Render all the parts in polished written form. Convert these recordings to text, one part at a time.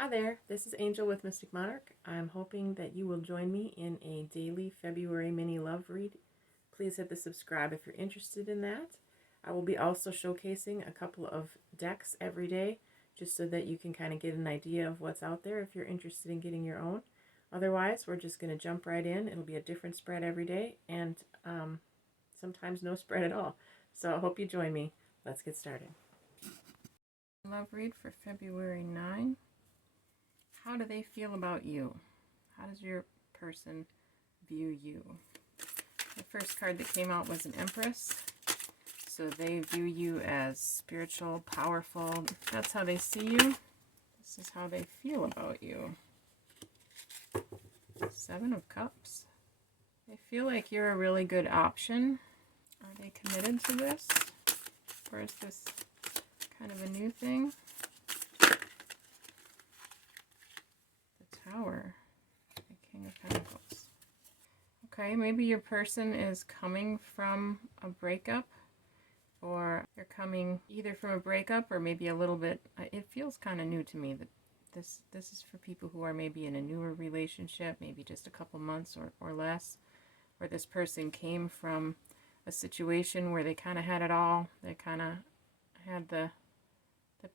Hi there, this is Angel with Mystic Monarch. I'm hoping that you will join me in a daily February mini love read. Please hit the subscribe if you're interested in that. I will be also showcasing a couple of decks every day just so that you can kind of get an idea of what's out there if you're interested in getting your own. Otherwise, we're just going to jump right in. It'll be a different spread every day and sometimes no spread at all. So I hope you join me. Let's get started. Love read for February 9. How do they feel about you? How does your person view you? The first card that came out was an Empress. So they view you as spiritual, powerful. That's how they see you. This is how they feel about you. Seven of Cups. They feel like you're a really good option. Are they committed to this? Or is this kind of a new thing? Tower, the King of Pentacles. Okay, maybe your person is coming from a breakup, or you're coming either from a breakup or maybe a little bit, it feels kind of new to me that this is for people who are maybe in a newer relationship, maybe just a couple months or less, where this person came from a situation where they kind of had it all. They kind of had the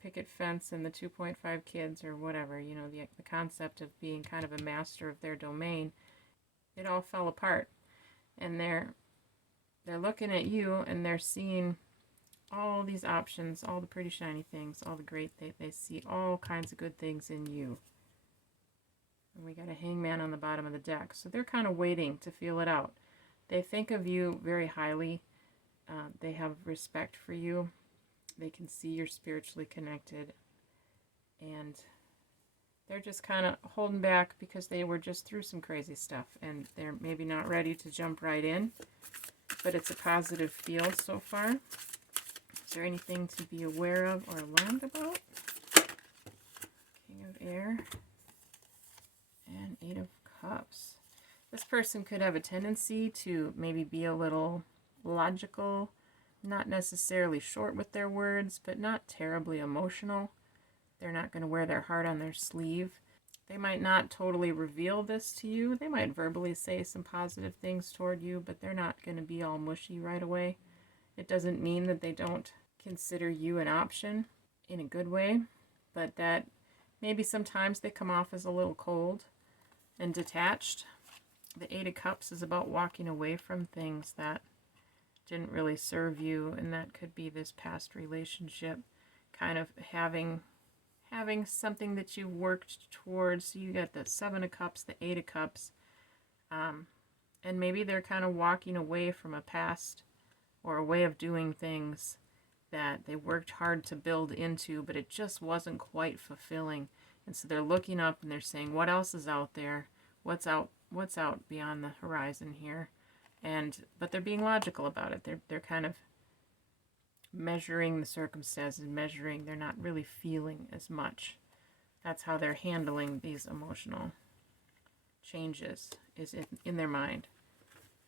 picket fence and the 2.5 kids or whatever, you know, the concept of being kind of a master of their domain. It all fell apart, and they're looking at you and they're seeing all these options, all the pretty shiny things, all the great, they see all kinds of good things in you. And we got a Hangman on the bottom of the deck, so they're kind of waiting to feel it out. They think of you very highly. They have respect for you. They can see you're spiritually connected, and they're just kind of holding back because they were just through some crazy stuff, and they're maybe not ready to jump right in, but it's a positive feel so far. Is there anything to be aware of or alarmed about? King of Air and Eight of Cups. This person could have a tendency to maybe be a little logical, not necessarily short with their words, but not terribly emotional. They're not going to wear their heart on their sleeve. They might not totally reveal this to you. They might verbally say some positive things toward you, but they're not going to be all mushy right away. It doesn't mean that they don't consider you an option in a good way, but that maybe sometimes they come off as a little cold and detached. The Eight of Cups is about walking away from things that didn't really serve you, and that could be this past relationship kind of having something that you worked towards. So you got the Seven of Cups, the Eight of Cups, and maybe they're kind of walking away from a past or a way of doing things that they worked hard to build into, but it just wasn't quite fulfilling. And so they're looking up and they're saying, what else is out there? What's out beyond the horizon here? But they're being logical about it. They're kind of measuring the circumstances, they're not really feeling as much. That's how they're handling these emotional changes, is in their mind.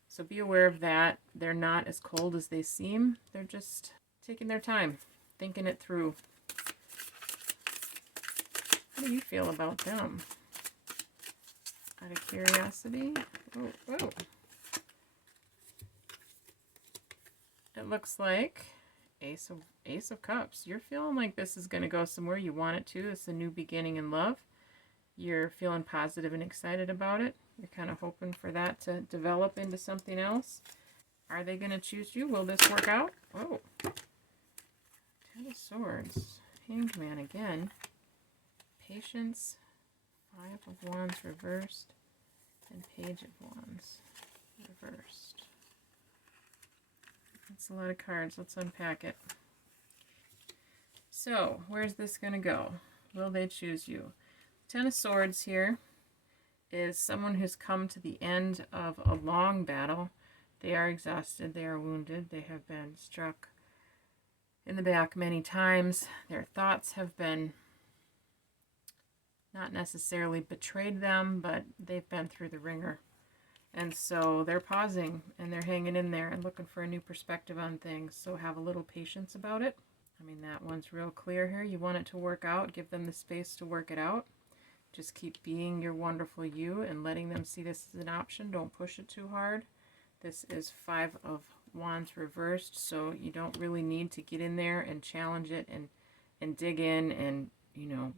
So be aware of that. They're not as cold as they seem. They're just taking their time, thinking it through. How do you feel about them? Out of curiosity? Oh. It looks like Ace of Cups. You're feeling like this is going to go somewhere you want it to. It's a new beginning in love. You're feeling positive and excited about it. You're kind of hoping for that to develop into something else. Are they going to choose you? Will this work out? Oh. Ten of Swords. Hanged Man again. Patience. Five of Wands reversed. And Page of Wands reversed. That's a lot of cards. Let's unpack it. So, where's this going to go? Will they choose you? Ten of Swords here is someone who's come to the end of a long battle. They are exhausted. They are wounded. They have been struck in the back many times. Their thoughts have been not necessarily betrayed them, but they've been through the ringer. And so they're pausing and they're hanging in there and looking for a new perspective on things. So have a little patience about it. I mean, that one's real clear here. You want it to work out. Give them the space to work it out. Just keep being your wonderful you and letting them see this as an option. Don't push it too hard. This is 5 of Wands reversed, so you don't really need to get in there and challenge it and dig in, and you know,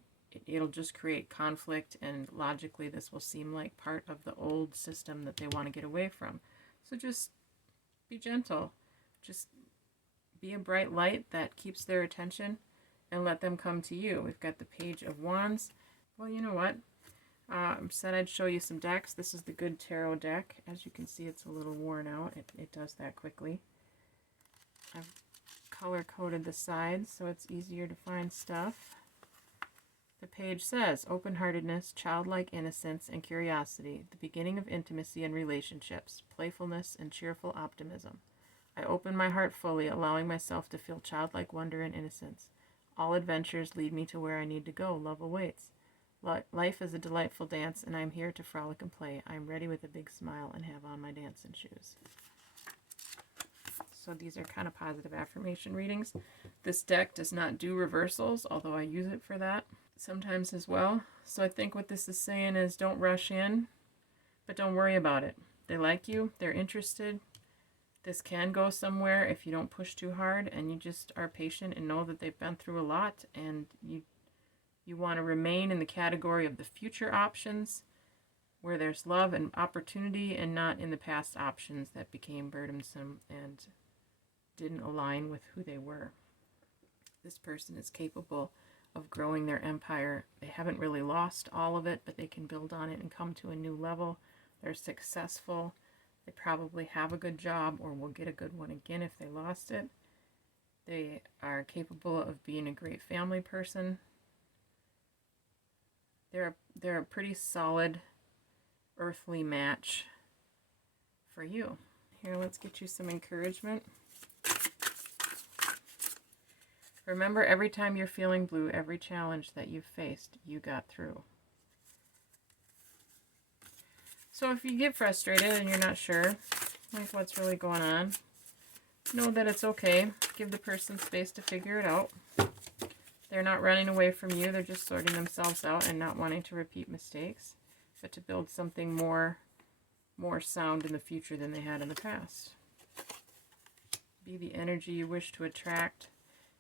it'll just create conflict, and logically this will seem like part of the old system that they want to get away from. So just be gentle. Just be a bright light that keeps their attention and let them come to you. We've got the Page of Wands. Well, you know what? I said I'd show you some decks. This is the Good Tarot deck. As you can see, it's a little worn out. It does that quickly. I've color-coded the sides so it's easier to find stuff. The page says, open-heartedness, childlike innocence, and curiosity, the beginning of intimacy and relationships, playfulness and cheerful optimism. I open my heart fully, allowing myself to feel childlike wonder and innocence. All adventures lead me to where I need to go. Love awaits. Life is a delightful dance, and I'm here to frolic and play. I'm ready with a big smile and have on my dancing shoes. So these are kind of positive affirmation readings. This deck does not do reversals, although I use it for that sometimes as well. So I think what this is saying is don't rush in, but don't worry about it. They like you. They're interested. This can go somewhere if you don't push too hard and you just are patient and know that they've been through a lot, and you want to remain in the category of the future options where there's love and opportunity, and not in the past options that became burdensome and didn't align with who they were. This person is capable of growing their empire. They haven't really lost all of it, but they can build on it and come to a new level. They're successful. They probably have a good job, or will get a good one again if they lost it. They are capable of being a great family person. They're a pretty solid earthly match for you. Here, let's get you some encouragement. Remember, every time you're feeling blue, every challenge that you've faced, you got through. So if you get frustrated and you're not sure, like what's really going on, know that it's okay. Give the person space to figure it out. They're not running away from you. They're just sorting themselves out and not wanting to repeat mistakes, but to build something more sound in the future than they had in the past. Be the energy you wish to attract.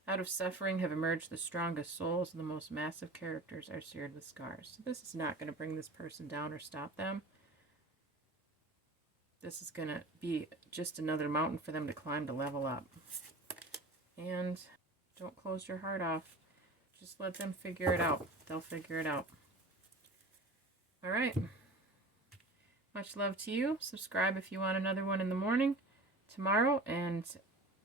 Out of suffering have emerged the strongest souls, and the most massive characters are seared with scars. So this is not going to bring this person down or stop them. This is going to be just another mountain for them to climb to level up. And don't close your heart off. Just let them figure it out. They'll figure it out. All right. Much love to you. Subscribe if you want another one in the morning tomorrow. And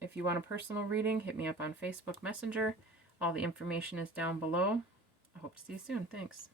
if you want a personal reading, hit me up on Facebook Messenger. All the information is down below. I hope to see you soon. Thanks.